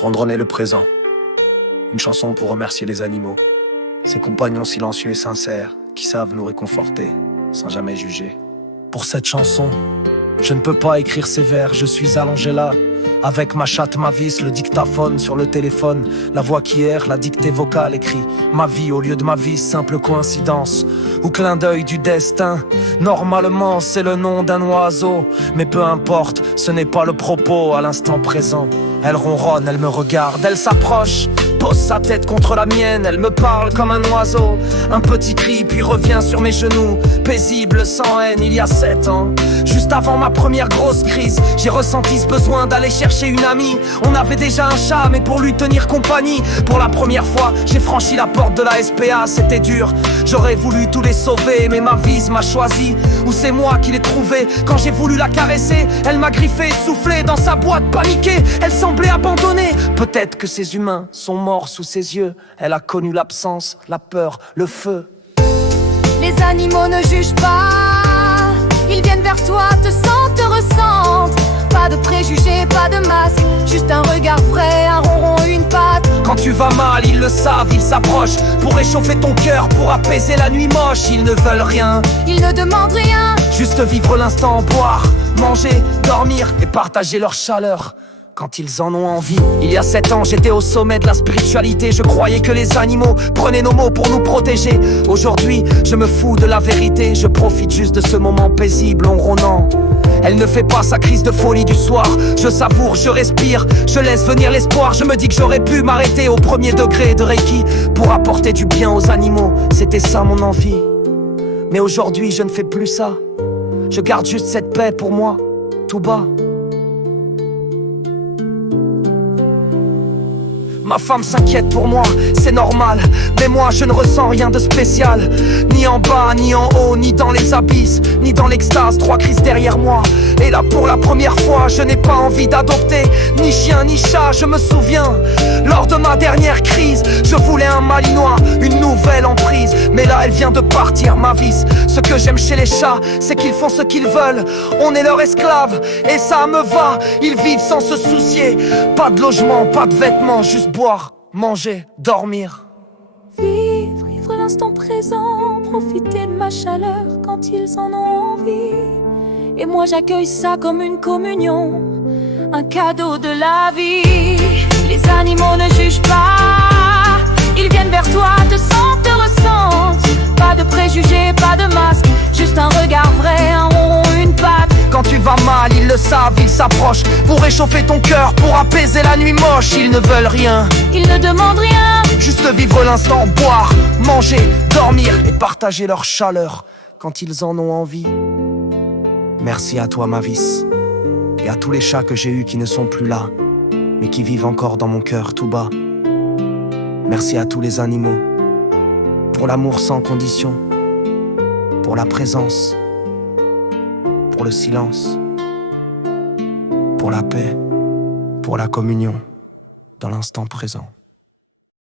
Rendre le présent. Une chanson pour remercier les animaux, ces compagnons silencieux et sincères qui savent nous réconforter sans jamais juger. Pour cette chanson, je ne peux pas écrire ces vers, je suis allongé là, avec ma chatte, ma vis, le dictaphone sur le téléphone, la voix qui erre, la dictée vocale écrit ma vie au lieu de ma vie, simple coïncidence ou clin d'œil du destin. Normalement c'est le nom d'un oiseau, mais peu importe, ce n'est pas le propos à l'instant présent. Elle ronronne, elle me regarde, elle s'approche, pose sa tête contre la mienne, elle me parle comme un oiseau. Un petit cri puis revient sur mes genoux, paisible, sans haine, il y a 7 ans. Juste avant ma première grosse crise, j'ai ressenti ce besoin d'aller chercher une amie. On avait déjà un chat, mais pour lui tenir compagnie, pour la première fois, j'ai franchi la porte de la SPA, c'était dur. J'aurais voulu tous les sauver, mais ma vie m'a choisi. Ou c'est moi qui l'ai trouvé. Quand j'ai voulu la caresser, elle m'a griffé, soufflé dans sa boîte, paniquée. Elle semblait abandonnée. Peut-être que ces humains sont morts sous ses yeux. Elle a connu l'absence, la peur, le feu. Les animaux ne jugent pas, ils viennent vers toi, te sentent, te ressentent. Pas de préjugés, pas de masque, juste un regard vrai, un ronron, une patte. Quand tu vas mal, ils le savent, ils s'approchent pour réchauffer ton cœur, pour apaiser la nuit moche. Ils ne veulent rien, ils ne demandent rien, juste vivre l'instant, boire, manger, dormir et partager leur chaleur quand ils en ont envie. Il y a 7 ans, j'étais au sommet de la spiritualité. Je croyais que les animaux prenaient nos mots pour nous protéger. Aujourd'hui, je me fous de la vérité. Je profite juste de ce moment paisible en ronronnant. Elle ne fait pas sa crise de folie du soir. Je savoure, je respire, je laisse venir l'espoir. Je me dis que j'aurais pu m'arrêter au premier degré de Reiki pour apporter du bien aux animaux. C'était ça mon envie. Mais aujourd'hui, je ne fais plus ça. Je garde juste cette paix pour moi, tout bas. Ma femme s'inquiète pour moi, c'est normal. Mais moi je ne ressens rien de spécial. Ni en bas, ni en haut, ni dans les abysses, ni dans l'extase, 3 crises derrière moi. Et là pour la première fois, je n'ai pas envie d'adopter ni chien ni chat, je me souviens. Lors de ma dernière crise, je voulais un malinois, une nouvelle emprise. Mais là elle vient de partir, ma vis. Ce que j'aime chez les chats, c'est qu'ils font ce qu'ils veulent. On est leurs esclaves, et ça me va. Ils vivent sans se soucier. Pas de logement, pas de vêtements, juste boire, manger, dormir. Vivre l'instant présent, profiter de ma chaleur quand ils en ont envie. Et moi j'accueille ça comme une communion, un cadeau de la vie. Les animaux ne jugent pas, ils viennent vers toi, te sentent, te ressentent. Pas de préjugés, pas de masque, juste un regard vrai, un ronron, une patte. Quand tu vas mal, ils le savent, ils s'approchent pour réchauffer ton cœur, pour apaiser la nuit moche. Ils ne veulent rien, ils ne demandent rien, juste vivre l'instant, boire, manger, dormir et partager leur chaleur quand ils en ont envie. Merci à toi ma vis, et à tous les chats que j'ai eus qui ne sont plus là, mais qui vivent encore dans mon cœur tout bas. Merci à tous les animaux, pour l'amour sans condition, pour la présence, pour le silence, pour la paix, pour la communion dans l'instant présent.